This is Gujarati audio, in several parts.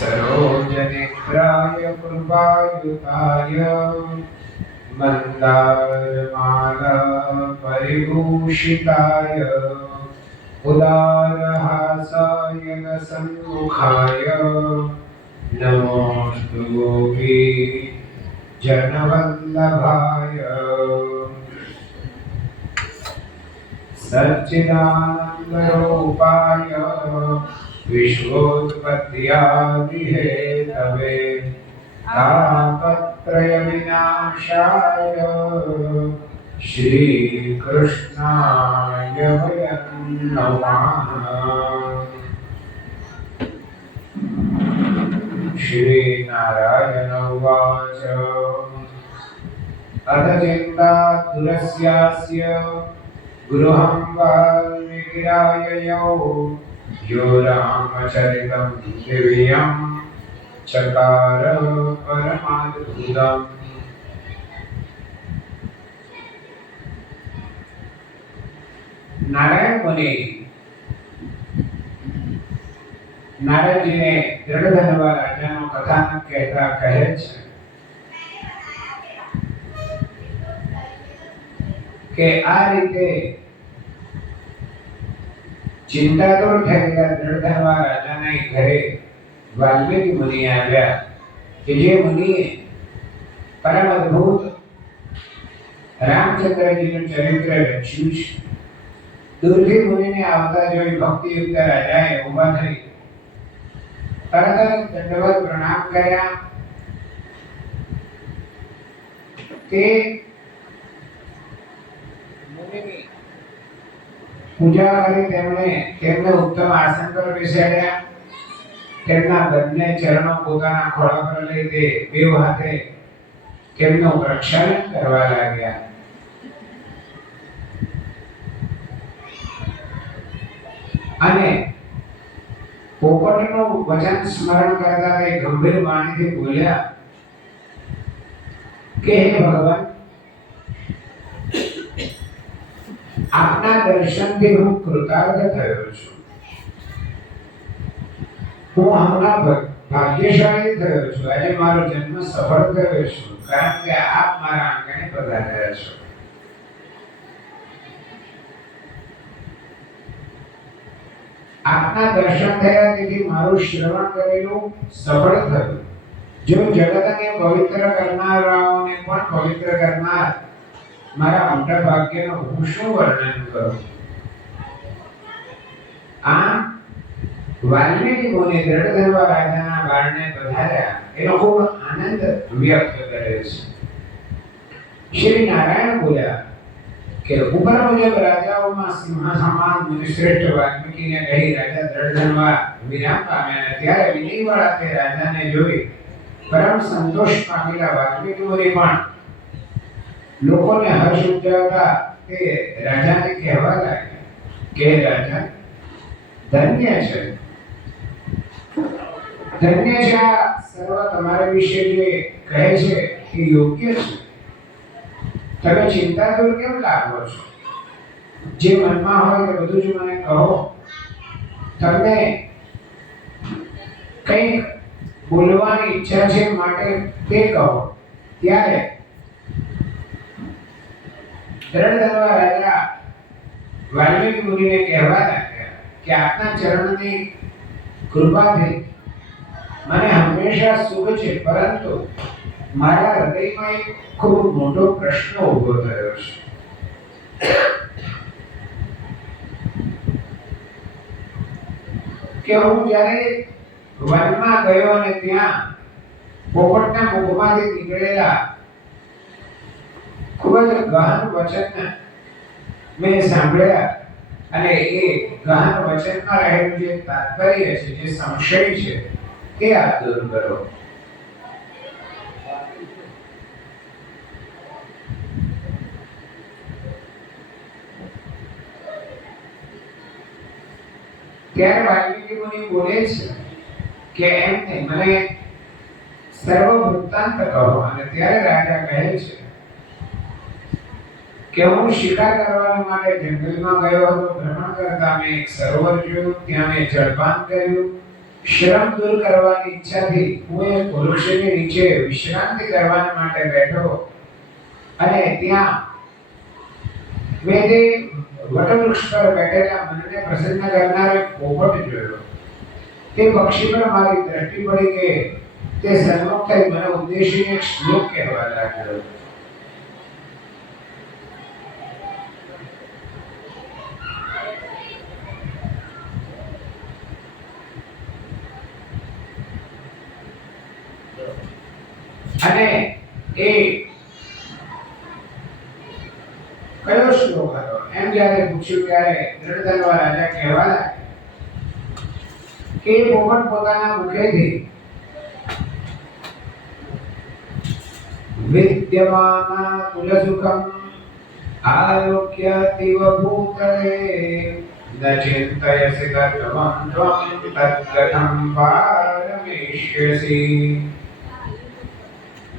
सरोजनेत्राय कृपायुताय मन्दारमाला परिभूषिताय उदारहासाय सन्मुखाय नमोऽस्तु गोपी जनवल्लभाय सच्चिदानन्दरूपाय विश्वोत्पत्त्यादिहेतवे तापत्रयविनाशाय श्रीकृष्णाय वयं नमः। श्रीनारायण उवाच अथ चिन्तातुरस्यास्य गृहं वाल्मीकिराययौ यो रामचरितं दिव्यं चकार परमाद्भुतम्। नारायण मुनि नारद जी ने दृढ़धनवा राजानो कथानक कहता કહે છે કે આ રીતે ચિંતાતુર થયેલા દૃઢધનવા રાજાના ઘરે વાલ્મીકી મુનિ આવ્યા કે જે મુનિએ પરમ અદ્ભુત રામચંદ્રજીનું ચરિત્ર રચ્યું છે। દૂરથી મુનિને આવતા જોઈ ભક્તિયુક્ત રાજાએ ઊભા થઈ તરત દંડવત પ્રણામ કર્યા। તે મુનિની પૂજા કરી તેમને ઉત્તમ આસન પર બેસાડ્યા। તેમના બંને ચરણો પોતાના ખોળા પર લઈ દે બેવ હાથે તેમનું પ્રક્ષાલન કરવા લાગ્યા। અને પોપટનું વચન સ્મરણ કરતા તે ગંભીર વાણીથી બોલ્યા કે હે ભગવાન, આપના દર્શનથી હું કૃતાર્થ થયો છું। હું હમણાં ભાગ્યશાળી થયો છું। આજે મારો જન્મ સફળ થયો છે કારણ કે આપ મારા આંગણે પધાર્યા છો। આપના દર્શન થયા તેથી મારું શ્રવણ કરેલું સફળ થયું। જો જગતને પવિત્ર કરનારાઓને પણ પવિત્ર કરનાર મારા મોટા ભાગ્યનો હું શું વર્ણન કરું। આમ વાલ્મીકી મુનિ દૃઢધનવા રાજાના બારણે પધાર્યા એનો ખૂબ આનંદ વ્યક્ત કરે છે। શ્રી નારાયણ બોલ્યા કે ઉપર મુજબ રાજાઓમાં સિંહ સમાન મુનિશ્રેષ્ઠ વાલ્મીકીને કહી રાજા દૃઢધનવા વિરામ પામ્યા। ત્યારે વિનયવાળા તે રાજાને જોઈ પરમ સંતોષ પામેલા વાલ્મીકી મુનિ પણ લોકોને હર્ષ ઉપજાવતા તે રાજાને કહેવા લાગ્યા કે રાજા ધન્ય છે આ સર્વ તમારા વિશે જે કહે છે એ યોગ્ય છે। તમે ચિંતાતુર કેમ લાગો છો? જે મનમાં હોય તે બધું જ મને કહો। તમને કંઈક બોલવાની ઈચ્છા છે માટે તે કહો। ત્યારે દૃઢધનવા રાજા વાલ્મીકી મુનિને કહેવા લાગ્યા કે આપના ચરણની કૃપાથી મને હંમેશા સુખ છે, પરંતુ મારા હૃદયમાં એક ખૂબ મોટો પ્રશ્ન ઊભો થયો છે। કે હું જ્યારે વનમાં ગયો અને ત્યાં પોપટના મુખમાંથી નીકળેલા ખૂબ જ ગહન વચન મેં સાંભળ્યા અને એ ગહન વચનમાં રહેલું જે તાત્પર્ય છે, જે સંશય છે, તે આપ દૂર કરો। ત્યારે વાલ્મીકી મુનિ બોલે છે કે એમ નહીં, મને સર્વ વૃત્તાંત કહો। અને ત્યારે રાજા કહે છે કે હું શિકાર કરવા માટે જંગલમાં ગયો હતો। ભ્રમણ કરતા મેં એક સરોવર જોયું, ત્યાં મેં જળપાન કર્યું શ્રમ દૂર કરવાની ઈચ્છાથી હું એક વૃક્ષની નીચે વિશ્રાંતિ કરવા માટે બેઠો અને ત્યાં મેં તે વટવૃક્ષ પર બેઠેલા મનને પ્રસન્ન કરનાર એક પોપટ જોયો. તે પક્ષી પર મારી દ્રષ્ટિ પડી કે તે સન્મુખ થઈ મને ઉદ્દેશીને એક શ્લોક કહેવા લાગ્યો. અને એ કયો શ્લોક હતો એમ જ્યારે પૂછ્યું ત્યારે દ્રઢધર્વા રાજા કહેવા લાગ્યા કે પોપટ પોતાના મુખેથી વિદ્યમાન તુલસુખમ આરોગ્યતિવ ભૂતલે ન ચિંતયસि તત્વં ત્વં તત્કથં પારમેષ્યસી.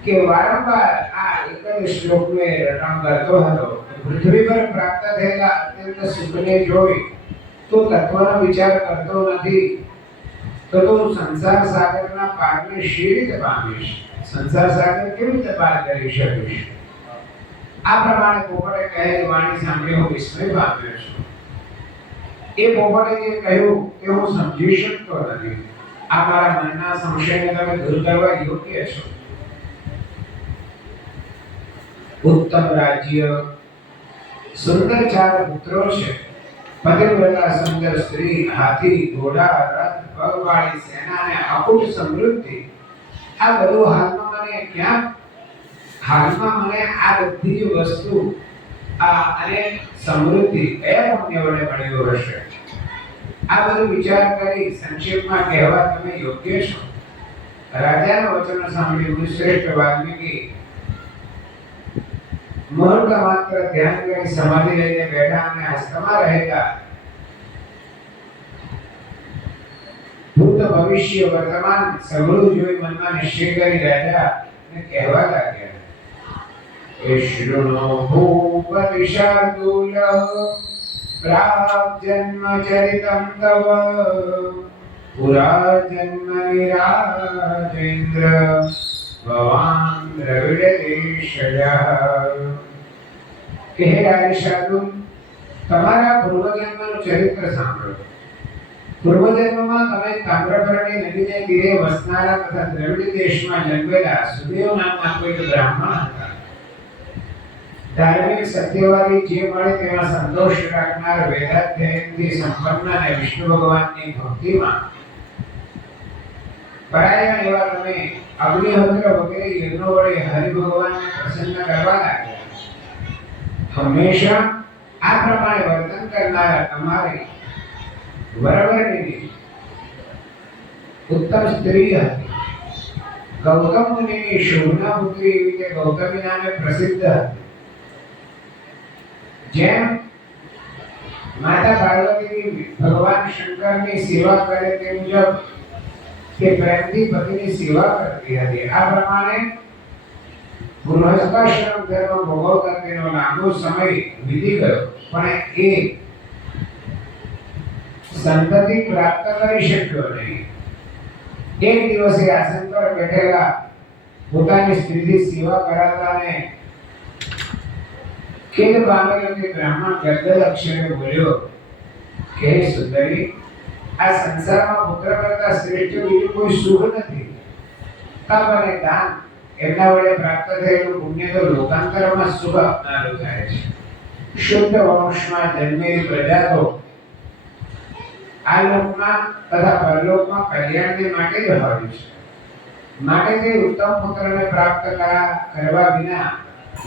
કે વારંવાર આ એક જ શ્લોકને રટણ કરતો હતો. પૃથ્વી પર પ્રાપ્ત થયેલા અત્યંત સુખને જોઈ તો તત્વનો વિચાર કરતો નથી તો તું સંસાર સાગરના પારને શી રીતે પામીશ? સંસાર સાગર કેવી રીતે પાર કરી શકીશ? આ પ્રમાણે પોપટે કહેલી વાણી સાંભળી હું વિસ્મય પામ્યો છું. એ પોપટે જે કહ્યું તે હું સમજી શકતો નથી. આ મારા મનના સંશયને તમે દૂર કરવા યોગ્ય છો. ઉત્તમ રાજ્ય, સુંદર 4 પુત્રો છે, પતિવ્રતા સુંદર સ્ત્રી, હાથી, ઘોડા, રથ, પગવાળી સેના અને અકૂટ સમૃદ્ધિ. આ બધું હાલમાં મને આ બધી જ વસ્તુ અને સમૃદ્ધિ કયા પુણ્ય વડે મળ્યું હશે? આ બધું વિચાર કરી સંક્ષેપમાં કહેવા તમે યોગ્ય છો. રાજાના વચનો સાંભળી મુનિશ્રેષ્ઠ વાલ્મીકી મુહૂર્ત માત્ર ધ્યાન કરી સમાધિ લઈને બેઠા અને હસ્તમાં રહેલા ભૂત ભવિષ્ય વર્તમાન સગળું જોઈ મનમાં નિશ્ચય કરી રાજાને કહેવા લાગ્યા એ શૃણો ભૂપતિ શાર્દૂલ પ્રાગ જન્મ ચરિતમ તવ પુરા જન્મ વિરાજેન્દ્ર ભવાન દ્રવિડ દેશજઃ. કે હે રાજ શાર્દૂલ, તમારા પૂર્વજન્મનું ચરિત્ર સાંભળો. પૂર્વજન્મમાં તમે તામ્રપર્ણી નદીને તીરે વસનારા તથા દ્રવિડ દેશમાં જન્મેલા સુદેવ નામના કોઈ બ્રાહ્મણ હતા. ધાર્મિક સત્યવાદી જે મળે તેમાં સંતોષ રાખનાર, વેદાધ્યયનથી સંપન્ન અને વિષ્ણુ ભગવાનની ભક્તિમાં પરાયણ એવા તમે અગ્નિહોત્ર વગેરે યજ્ઞો વડે હરિ ભગવાનને પ્રસન્ન કરવા લાગ્યા. હંમેશા આ પ્રમાણે વર્તન કરનારા તમારી વરવરની ઉત્તમ સ્ત્રી હતી. ગૌતમ મુનિની શોભના પુત્રી એવી તે ગૌતમી નામે પ્રસિદ્ધ હતી. જેમ માતા પાર્વતી ભગવાન શંકરની સેવા કરે તે મુજબ કે પ્રેમથી પતિની સેવા કરતી હતી. આ પ્રમાણે ગૃહસ્થાશ્રમ ધર્મ ભોગવતા તેનો લાંબો સમય વીતી ગયો, પણ એ સંતતિ પ્રાપ્ત કરી શક્યો નહીં. એક દિવસે આસન પર બેઠેલા પોતાની સ્ત્રીથી સેવા કરાતાને ખેદ પામેલો તે બ્રાહ્મણ ગદગદ અક્ષરે બોલ્યો કે સુંદરી, આ સંસારમાં પુત્ર કરતા શ્રેષ્ઠ બીજું કોઈ સુખ નથી. તપ અને દાન એમના વડે પ્રાપ્ત થયેલું પુણ્ય તો લોકાંતરમાં સુખ આપનારું થાય છે. શુદ્ધ વંશમાં જન્મેલી પ્રજા તો આ લોકમાં તથા પરલોકમાં કલ્યાણને માટે જ હોય છે. માટે તે ઉત્તમ પુત્રને પ્રાપ્ત કરવા વિના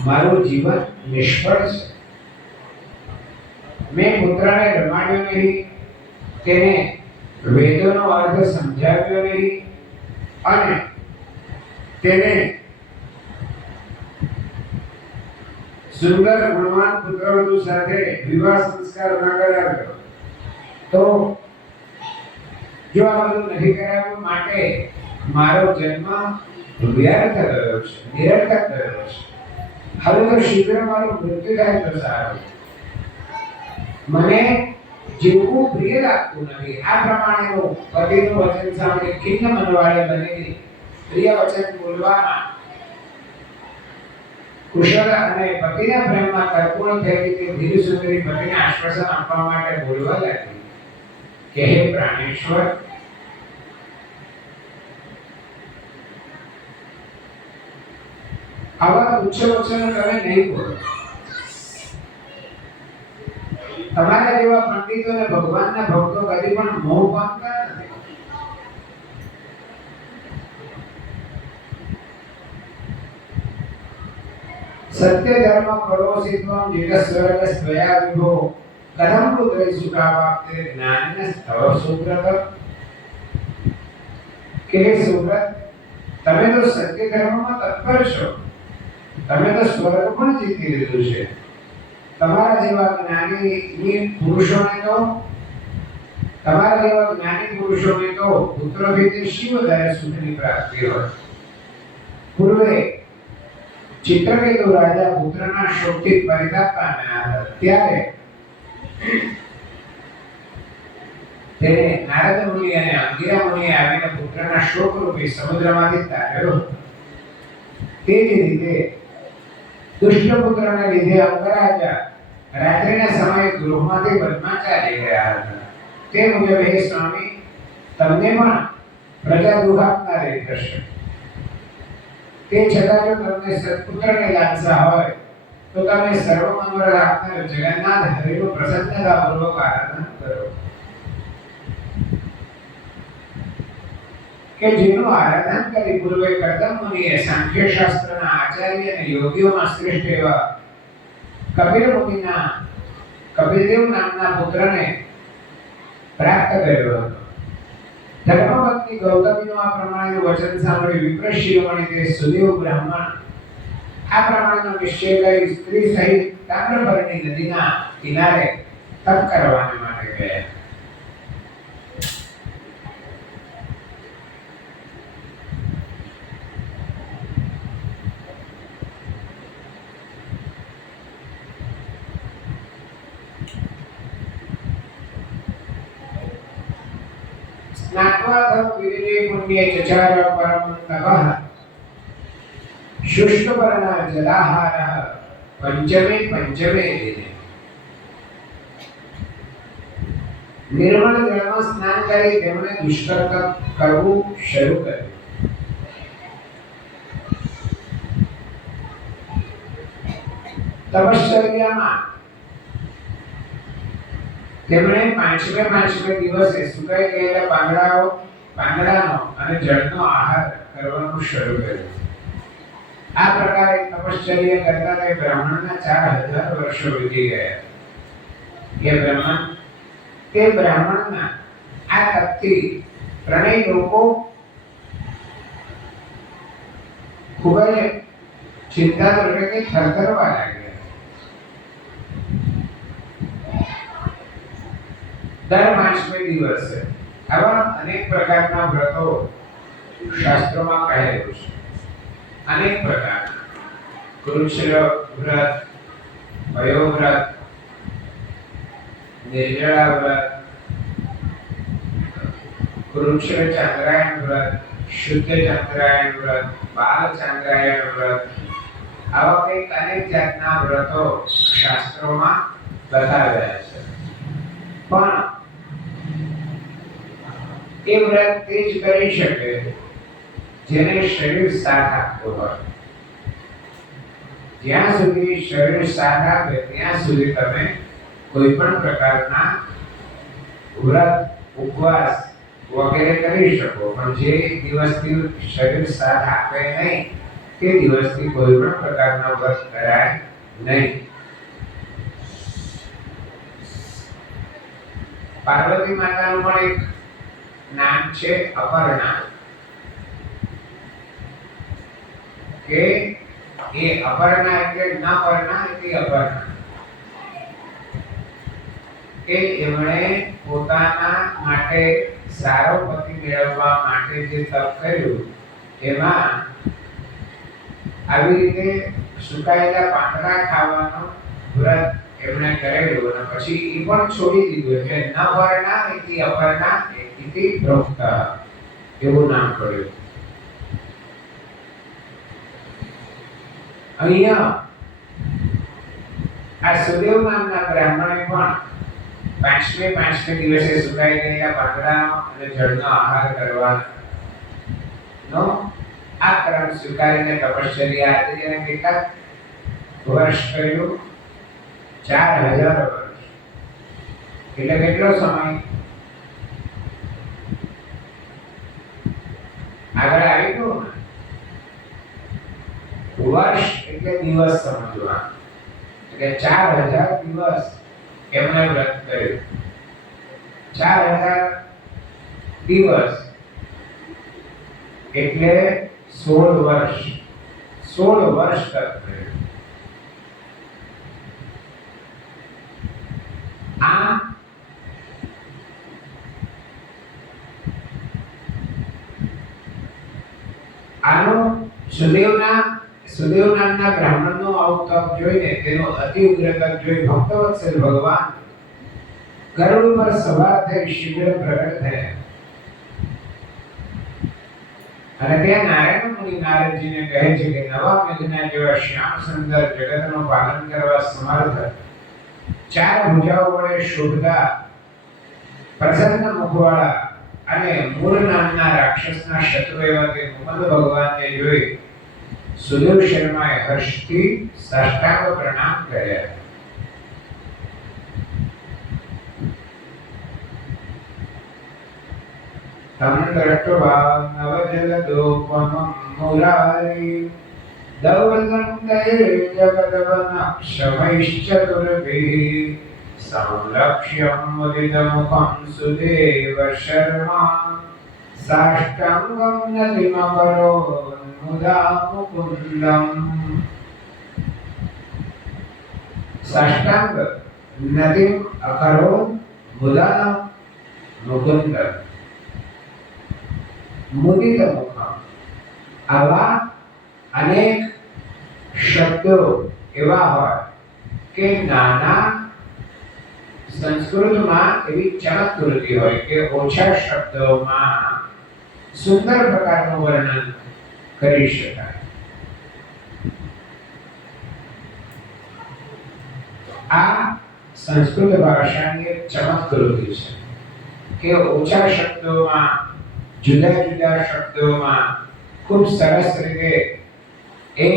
મારું જીવન નિષ્ફળ છે. મેં પુત્રને રમાડ્યો નહીં, તેને વેદોનો અર્થ સમજાવ્યો નહીં અને તેને સુંદર ગુણવાન પુત્રવધુ સાથે વિવાહ સંસ્કાર ન કરાવ્યો તો જો આ બધું નથી કરાવ્યું માટે મારો જન્મ વ્યર્થ ગયો છે, નિરર્થક ગયો છે. હવે તો શીઘ્ર મારું મૃત્યુ થાય તો સારું. મને જીવવું પ્રિય લાગતું નથી. આ પ્રમાણેનું પતિનું વચન સાંભળી ખિન્ન મનવાળી બનેલી પ્રિય વચન બોલવામાં કુશળ અને પતિના પ્રેમમાં તરફોળ થયેલી તે ધીર સુંદરી પતિને આશ્વાસન આપવા માટે બોલવા લાગી કે હે પ્રાણેશ્વર, આવા ઉચ્ચ વચનો તમે નહીં બોલો. તમારા જેવા પંડિતો અને ભગવાનના ભક્તો કદી પણ મોહ પામતા નથી. સત્ય ધર્મ પરોસિત્વમ જગસ્વર્ગ સ્વયા વિભો કથમ રુદ્રૈ સુખાવાપ્તે જ્ઞાનને સ્તવ સુબ્રત. કે સુબ્રત, તમે તો સત્ય ધર્મમાં તત્પર છો, તમે તો સ્વર્ગ પણ જીતી લીધું છે. તમારા જેવા જ્ઞાની પુરુષોને તો પુત્રોથી શી વધારે સુખની પ્રાપ્તિ હોય. પૂર્વે ચિત્રકેતુ રાજા પુત્રના શોકથી પરિતાપ પામ્યા હતા. ત્યારે તેને નારદ મુનિ અને અંગિરા મુનિએ આવીને પુત્રના શોકરૂપી સમુદ્રમાંથી તાર્યો હતો. તે જ રીતે દુષ્ટ પુત્રને લીધે અંગરાજા રાત્રિના સમયે ગૃહમાંથી વનમાં ચાલી ગયા હતા. તે મુજબ હે સ્વામી, તમને પણ પ્રજા દુઃખ આપનારી થશે. તે છતાં જો તમને સત્પુત્રની લાલસા હોય તો તમે સર્વ મનોરથ આપનાર જગન્નાથ હરિનું પ્રસન્નતાપૂર્વક આરાધન કરો. કે જેનું આરાધન કરી પૂર્વે કર્દમ મુનિએ સાંખ્ય શાસ્ત્રના આચાર્ય અને યોગીઓમાં શ્રેષ્ઠ એવા કપિલદેવ નામના પુત્રને પ્રાપ્ત કર્યો હતો. ધર્મપત્ની ગૌતમીનું આ પ્રમાણેનું વચન સાંભળી વિપ્ર શિરોમણી તે સુદેવ બ્રાહ્મણ આ પ્રમાણેનો નિશ્ચય કરી સ્ત્રી સહિત તામ્રપર્ણી નદીના કિનારે તપ કરવાને માટે ગયા. स्नात्वा विरजे पुण्ये चचार परम तपः शुष्कवर्णः जलाहारः पंचमे दिने. निर्मल जलમાં સ્નાન કરી તેમણે દુષ્કર્મ કરવું શરૂ કર્યું. તપશ્ચર્યામાં તેમણે પાંચમે દિવસે સુકાઈ ગયેલા પાંદડાનો અને જળનો આહાર કરવાનું શરૂ કર્યું. આ પ્રકારે તપશ્ચર્યા કરતા તે બ્રાહ્મણના 4000 વર્ષો વીતી ગયા. તે બ્રાહ્મણના આ તપથી ત્રણેય લોકો ખૂબ જ ચિંતાતુરકે થરથરવા લાગ્યા. દર 5મે દિવસે આવા અનેક પ્રકારના વ્રતો શાસ્ત્રોમાં કહેલું છે. અનેક પ્રકારના કુરુક્ષેત્ર વ્રત, વયોવ્રત, નિર્જળા વ્રત, કુરુક્ષેત્ર ચાંદ્રાયણ વ્રત, શુદ્ધ ચાંદ્રાયણ વ્રત, બાલ ચાંદ્રાયણ વ્રત, આવા કંઈક અનેક જાતના વ્રતો શાસ્ત્રોમાં બતાવ્યા છે. પણ એ વ્રત તે જ કરી શકે જેને શરીર સાથ આપતું હોય. જ્યાં સુધી શરીર સાથ આપે ત્યાં સુધી તમે કોઈ પણ પ્રકારના વ્રત, ઉપવાસ વગેરે કરી શકો. પણ જે દિવસથી શરીર સાથ આપે નહીં તે દિવસથી કોઈ પણ પ્રકારના વ્રત કરાય નહીં. પાર્વતી માતાનું પણ એક નામ છે અપર્ણા. કે એ અપર્ણા એટલે ન પર્ણા એટલે અપર્ણા. કે એમણે પોતાના માટે સારો પતિ મેળવવા માટે જે તપ કર્યું એમાં આવી રીતે સુકાયેલા પાંદડા ખાવાનો વ્રત એમણે કરેલું અને પછી એ પણ છોડી દીધું એટલે ન વર્ણા ઇતિ અપર્ણા ઇતિ પ્રોક્તા એવું નામ પડ્યું. અહીંયા આ સુદેવ નામના બ્રાહ્મણે પણ પાંચમે દિવસે સુકાઈ ગયેલા પાંદડાનો અને જળનો આહાર કરવાનો આ ક્રમ સ્વીકારીને તપશ્ચર્યા આદિને કેટલા વર્ષ કર્યું? 4000 વર્ષ. એટલે કેટલો સમય? આગળ આવી ગયું ને? વર્ષ એટલે દિવસ સમજવા. એટલે 4000 દિવસ એમણે વ્રત કર્યું. 4000 દિવસ એટલે 16 વર્ષ. 16 વર્ષ તક કર્યું. આનો સુદેવ નામના બ્રાહ્મણનો આવું તપ જોઈને તેનો અતિ ઉગ્ર તપ જોઈ ભક્તવત્સલ ભગવાન ગરુડ પર સવાર થઈ શીઘ્ર પ્રગટ થયા અને ત્યાં નારાયણ મુનિ નારદજીને કહે છે કે નવા મેઘના જેવા શ્યામ સુંદર જગતનું પાલન કરવા સમર્થ 4 ભુજાઓ વડે શોભતા પ્રસન્ન મુખવાળા અને મૂળ નામના રાક્ષસના શત્રુ એવા તે મુકંદ ભગવાનને જોઈ સુદેવ શર્માએ હર્ષથી સાષ્ટાંગ પ્રણામ કર્યા. તમ દ્રષ્ટવા નવજલદોપમં મુરારી દૌર્ગંધે જગદવનક્ષમૈશ્ચતુર્ભિઃ संलक्ष्यं मुदितमुखं सुदेव शर्मा साष्टांगं नतिमकरोन् मुदा मुकुन्दम्. साष्टांग नतिम अकरोन् मुदा मुकुंद. मुदित मुखम આવા અનેક શબ્દો એવા હોય કે નાના સંસ્કૃતમાં એવી ચમત્કૃતિ હોય કે ઓછા શબ્દોમાં સુંદર પ્રકારનું વર્ણન કરી શકાય. આ સંસ્કૃત ભાષાની એક ચમત્કૃતિ છે કે ઓછા શબ્દોમાં જુદા જુદા શબ્દોમાં ખૂબ સરસ રીતે એ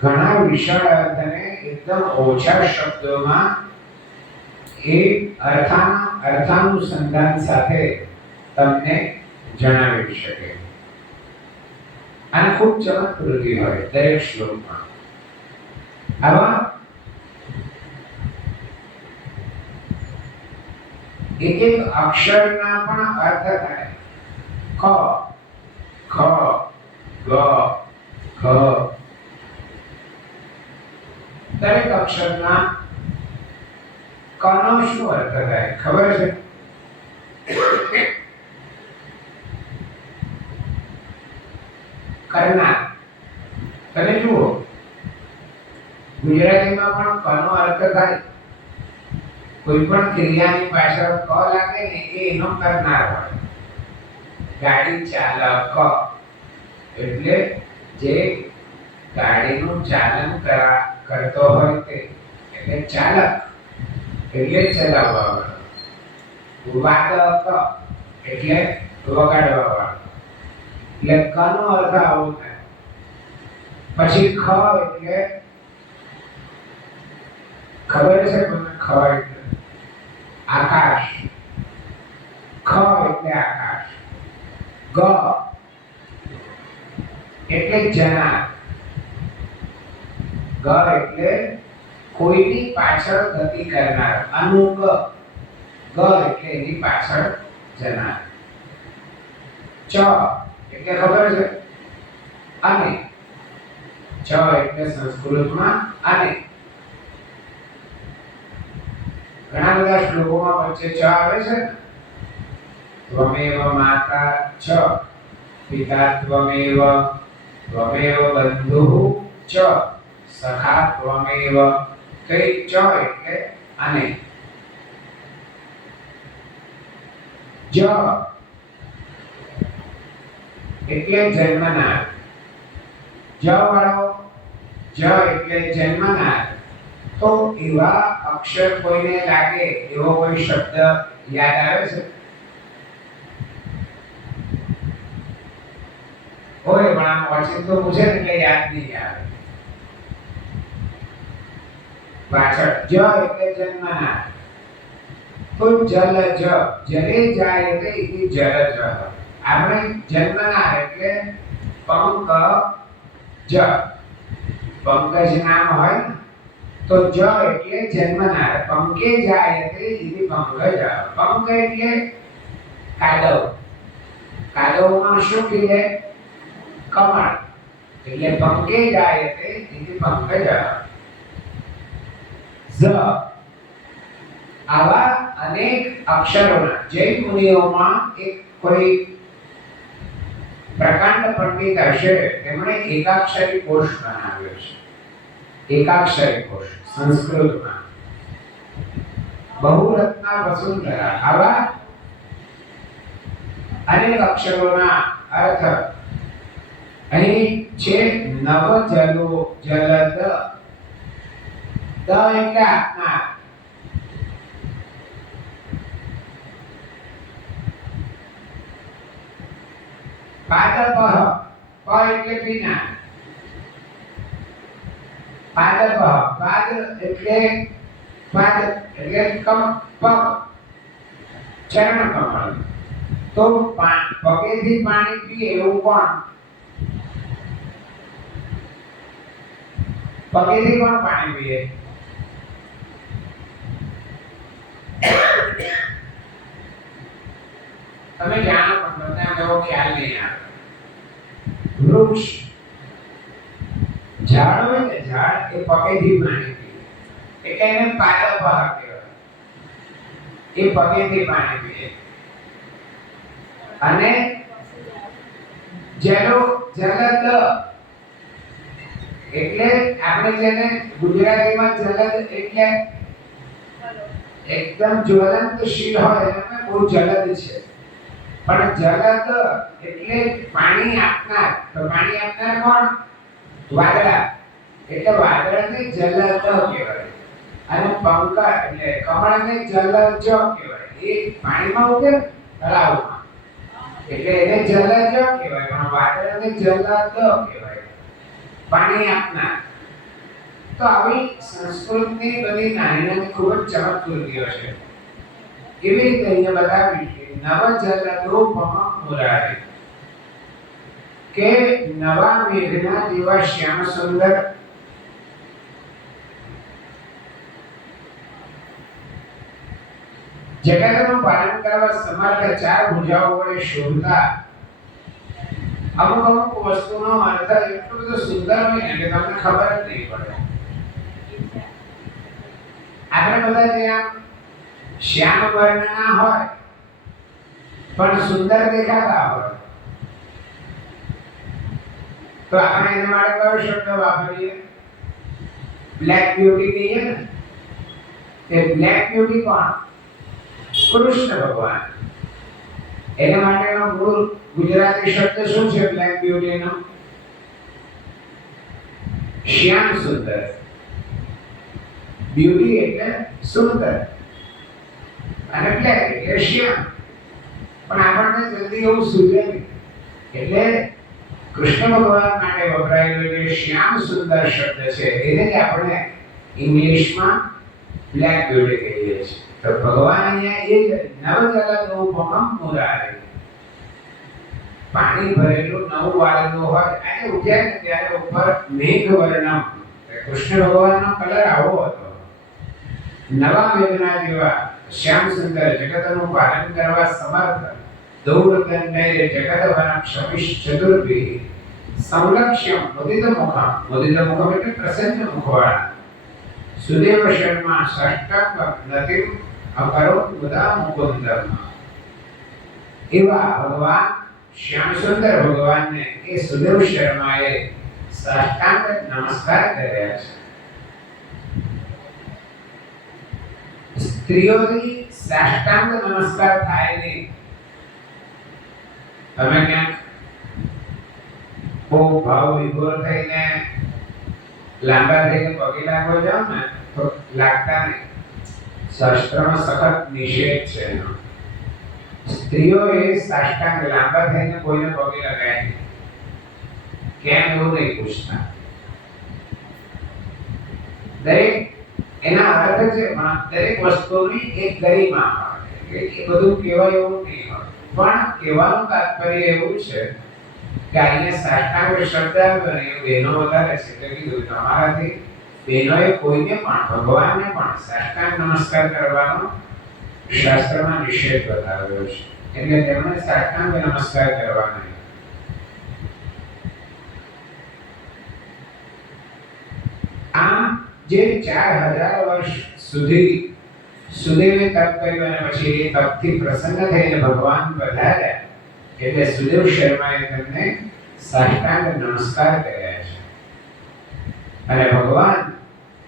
ઘણા વિશાળ અર્થને એકદમ ઓછા શબ્દોમાં એ અર્થાનુસંધાન સાથે તમને જણાવી શકે. અને ખૂબ ચમત્કૃતિ હોય દરેક શ્લોકમાં. આવા એક એક અક્ષરના પણ અર્થ થાય. ક, ખ, ગ, ઘ. દરેક અક્ષરના કનો શું અર્થ થાય ખબર છે? કરનાર. તમે જુઓ ગુજરાતીમાં પણ કનો અર્થ થાય. કોઈ પણ ક્રિયાની પાછળ ક લાગે ને એ એનો કરનાર હોય. ગાડી ચાલક એટલે જે ગાડીનું ચાલન કરતો હોય તે એટલે ચાલક એટલે ચલાવવા વાળો. વાદક એટલે વગાડવા વાળો. એટલે કનો અર્થ આવો થાય. પછી ખ એટલે ખબર છે મને? ખ એટલે આકાશ. ખ એટલે આકાશ. ગ એટલે જનાર. ગ એટલે કોઈની પાછળ ગતિ કરનાર. અનુગ. ગ એટલે એની પાછળ જનાર. ચ એટલે ખબર છે? અને. ચ એટલે સંસ્કૃતમાં અને. ઘણા બધા શ્લોકોમાં વચ્ચે ચ આવે છે ને. ત્વમેવ માતા ચ પિતા ત્વમેવ ત્વમેવ બંધુઃ ચ સખા ત્વમેવ તો એ ચ એટલે અને, જ એટલે જન્મનાર, જ વાળો જ એટલે જન્મનાર. તો એવા અક્ષર કોઈને લાગે એવો કોઈ શબ્દ યાદ આવે છે? હોય પણ આમ ઓચિંતો પૂછે ને એટલે યાદ નહીં આવે. પાછળ જ એટલે જન્મનાર, તો જલજ, જલે જાય એટલે ઈ જલજ. આપણે જન્મનાર એટલે પંકજ, પંકજ નામ હોય ને તો જ એટલે જન્મનાર, પંકે જાય એટલે ઈ પંકજ. પંક એટલે કાદવ, કાદવમાં શું કીધે? કમળ, એટલે પંકે જાય એટલે ઈ પંકજ. જ આવા અનેક અક્ષરોના જૈન મુનિઓમાં એક કોઈ પ્રકાંડ પંડિત હશે, તેમણે એકાક્ષરી કોશ બનાવ્યો છે. એકાક્ષરી કોશ સંસ્કૃતમાં બહુરત્ના વસુંધરા. આવા અનેક અક્ષરોના અર્થ અહીં છે. નવ જલો જલદ, દ એટલે આપનાર, પાદપ, પ એટલે પીનાર, પાદપ, પાદ એટલે પાદ એટલે પગ, ચરણ કમળ. તો પગેથી પાણી પીએ એવું કોણ? પગેથી કોણ પાણી પીએ? તમે જાણો પણ તમને એવો ખ્યાલ નહીં આવે. વૃક્ષ, ઝાડ હોય ને, ઝાડ એ પગેથી પાણી પીએ એટલે એને પાદપ કહેવાય. એ પગેથી પાણી પીએ. અને જલો જલદ એટલે આપણે જેને ગુજરાતીમાં જલદ એટલે એકદમ જ્વલંતશીલ હોય એને બહુ જલદ છે. પણ જલદ એટલે પાણી આપનાર. તો પાણી આપનાર કોણ? વાદળા, એટલે વાદળને જલદ કહેવાય. અને પંક એટલે કમળને જલજ કહેવાય. એ પાણીમાં ઉગે તળાવમાં એટલે એને જલજ કહેવાય, પણ વાદળને જલદ કહેવાય, પાણી આપનાર. તો આવી સંસ્કૃતની બધી નાની નાની ખૂબ જ ચમત્કૃતિઓ છે. એવી રીતે અહીંયા બતાવી છે નવ જલદોપમ મુરારી, કે નવા મેઘના જેવા શ્યામ સુંદર જગતનું પાલન કરવા સમર્થ, ચાર ભુજાઓ વડે શોભતા. અમુક અમુક વસ્તુનો અર્થ એટલો બધો સુંદર હોય ને કે તમને ખબર જ નહીં પડે. આપણે બધા ત્યાં શ્યામ વર્ણના હોય પણ સુંદર દેખાતા હોય તો આપણે એના માટે કયો શબ્દ વાપરીએ? બ્લેક બ્યુટી કહીએ ને. તે બ્લેક બ્યુટી કોણ? કૃષ્ણ ભગવાન. એના માટેનો મૂળ ગુજરાતી શબ્દ શું છે બ્લેક બ્યુટીનો? શ્યામ સુંદર. બ્યુટી એટલે સુંદર અને બ્લેક એટલે શ્યામ. પણ આપણને જલ્દી એવું સૂઝે નહીં. એટલે કૃષ્ણ ભગવાન માટે વપરાયેલો જે શ્યામ સુંદર શબ્દ છે એને જ આપણે ઇંગ્લિશમાં બ્લેક બ્યુટી કહીએ છીએ. તો ભગવાન અહીંયા એ નવજલદોપમં મુરારી, પાણી ભરેલું નવું વાળેલું હોય. આજે ઉઠ્યા ને ત્યારે ઉપર મેઘ વર્ણમ, કૃષ્ણ ભગવાનનો કલર આવો હતો. નવા મેઘના જેવા શ્યામ સુંદર, જગતનું પાલન કરવા સમર્થ, દૌર્દંડે જગતવન ક્ષમિશ ચતુર્ભિ સંલક્ષ્યમ મુદિત મુખમ. મુદિત મુખમ એટલે પ્રસન્ન મુખવાળા. સુદેવ શર્મા ષષ્ટક નતિમ અકરોત મુદા મુકુંદમ. એવા ભગવાન શ્યામ સુંદર ભગવાનને એ સુદેવ શર્માએ સાષ્ટાંગ નમસ્કાર કર્યા છે. સ્ત્રીઓની સાષ્ટાંગ નમસ્કાર થાય નહીં. તમે ક્યાંક બહુ ભાવ વિભોર થઈને લાંબા થઈને પગે લાગો જાઓ ને તો લાગતા નહીં. શાસ્ત્રમાં સખત નિષેધ છે એનો. સ્ત્રીઓએ સાષ્ટાંગ લાંબા થઈને કોઈને પગે લગાય નહીં. કેમ એવું નહીં પૂછતા. દરેક એના અર્થ છે દરેક વસ્તુની એક ગરિમા હોય. એ બધું કહેવાય એવું નહીં હોય, પણ કહેવાનું તાત્પર્ય એવું છે કે અહીંયા સાષ્ટાંગ શબ્દ આવ્યો ને એ બહેનો વધારે છે. એટલે કીધું તમારાથી બહેનોએ કોઈને પણ ભગવાનને પણ સાષ્ટાંગ નમસ્કાર કરવાનો શાસ્ત્રમાં નિષેધ બતાવ્યો છે. એટલે તેમણે સાષ્ટાંગ નમસ્કાર કરવા નહીં. આમ જે 4000 વર્ષ સુધી સુદેવે તપ કર્યું અને પછી એ તપથી પ્રસન્ન થઈને ભગવાન પધાર્યા એટલે સુદેવ શર્માએ તેમને સાષ્ટાંગ નમસ્કાર કર્યા છે. અને ભગવાન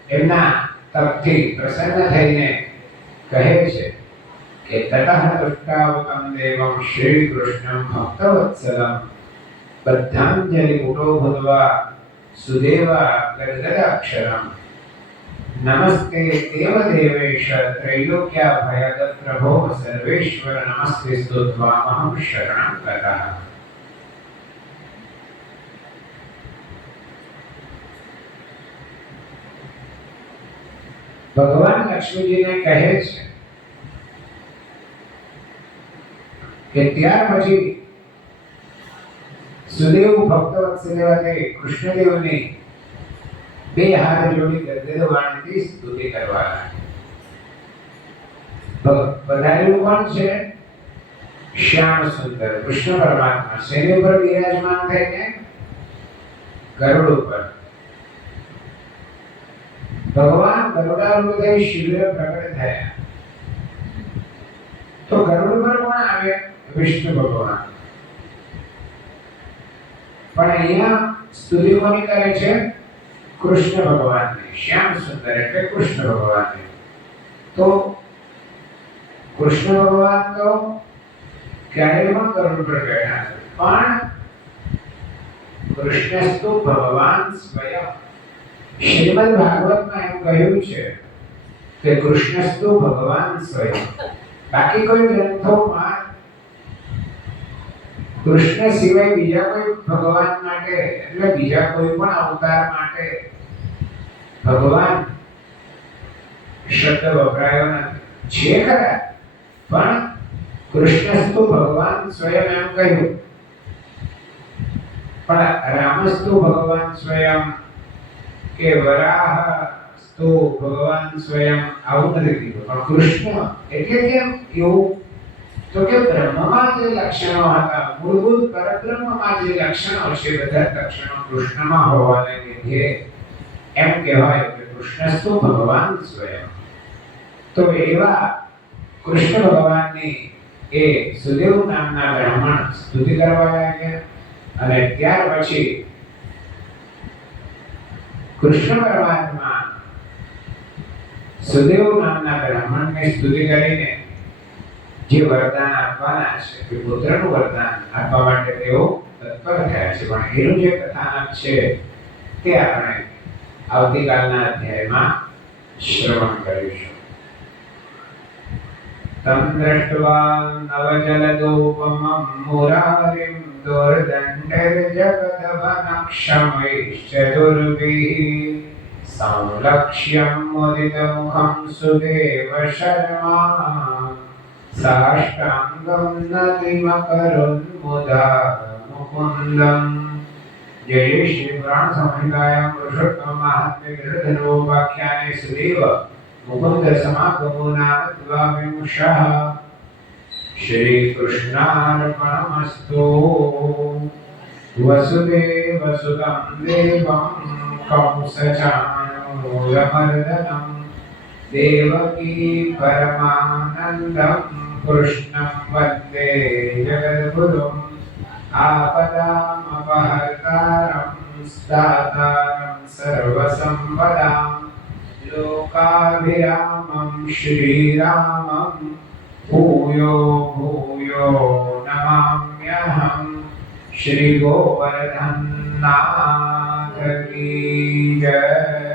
એમના તપથી પ્રસન્ન થઈને કહે છે કે તતઃ દૃષ્ટાવતમ દેવમ શ્રી કૃષ્ણમ ભક્તવત્સલમ બદ્ધાંજલિ પુટો ભૂત્વા સુદેવા ગદગદાક્ષરમ નમસ્તે દેવદેવેશ ત્રૈલોક્યાભયદ પ્રભો સર્વેશ્વર નમસ્તે સ્તુત્વામહં શરણં ગતઃ. ભગવાન લક્ષ્મીજીને કહે છે કે ત્યાર પછી સુદેવ ભક્તવત્સલ્યવતે કૃષ્ણદેવની બે હાથ જોડી ગદગદ વાણીથી સ્તુતિ કરવા લાગ્યા. પધાર્યું કોણ છે? શ્યામ સુંદર કૃષ્ણ પરમાત્મા શેની ઉપર બિરાજમાન થઈને? ગરુડ ઉપર. ભગવાન ગરુડારૂઢ શિવરે પ્રગટ થયા. તો ગરુડ પર કોણ આવ્યા? વિષ્ણુ ભગવાન. પણ અહીંયા સ્તુતિ કોની કરે છે? કૃષ્ણ ભગવાનની. શ્યામ સુંદર એટલે કૃષ્ણ ભગવાનની. તો કૃષ્ણ ભગવાન તો ક્યારેય પણ ગરુડ પર બેઠા નથી, પણ કૃષ્ણસ્તુ ભગવાન સ્વયં. શ્રીમદ ભાગવતમાં એમ કહ્યું છે કે કૃષ્ણસ્તુ ભગવાન સ્વયં. બાકી કોઈ ગ્રંથોમાં કૃષ્ણ સિવાય બીજા કોઈ ભગવાન માટે એટલે બીજા કોઈ પણ અવતાર માટે ભગવાન શબ્દ વપરાયો નથી. છે ખરા, પણ કૃષ્ણસ્તુ ભગવાન સ્વયં એમ કહ્યું. પણ રામસ્તુ ભગવાન સ્વયં કે વરાહસ્તુ ભગવાન સ્વયં આવું નથી કીધું. પણ કૃષ્ણ એટલે કેમ એવું? તો કે બ્રહ્મમાં જે લક્ષણો હતા, મૂળભૂત પરબ્રહ્મમાં જે લક્ષણો છે, બધા લક્ષણો કૃષ્ણમાં હોવાને લીધે એમ કહેવાય કે કૃષ્ણસ્તુ ભગવાન સ્વયં. તો એવા કૃષ્ણ ભગવાનની એ સુદેવ નામના બ્રાહ્મણ સ્તુતિ કરવા લાગ્યા. અને ત્યાર પછી કૃષ્ણ પરમાત્મા સુદેવ નામના બ્રાહ્મણને સ્તુતિ કરીને જે વરદાન આપવાના છે, કે પુત્રનું વરદાન આપવા માટે તેઓ તત્પર થયા છે. પણ એનું જે કથાનક છે તે આપણે આવતીકાલના અધ્યાયમાં શ્રવણ કરીશું. તમ દ્રષ્ટવા નવજલદોપમં મુરારિં દુર્દંડર્જગદવનક્ષમૈશ્ચતુર્ભિઃ સંલક્ષ્યં મુદિતમુખં સુદેવ શર્મા સાષ્ટાંગં નતિમકરોન્મુદા મુકુંદં. જય શ્રી પુરાણ સંહિતાયાં પુરુષોત્તમ મહાત્મ્ય ગરુડધન્વોપાખ્યાને સુદેવ મુકુંદ સમાગમો નામ દ્વાવિંશઃ. શ્રી કૃષ્ણાર્પણમસ્તુ. વસુદેવસુતં દેવં કંસચાણૂરમર્દનં દેવકી પરમાનંદં કૃષ્ણં વંદે જગદ્ગુરું. આપદામપહર્તારં દાતારં સર્વસંપદાં લોકાભિરામં श्रीरामं भूयो भूयो नमाम्यहम्। श्री गोवर्धन नाथ की जय।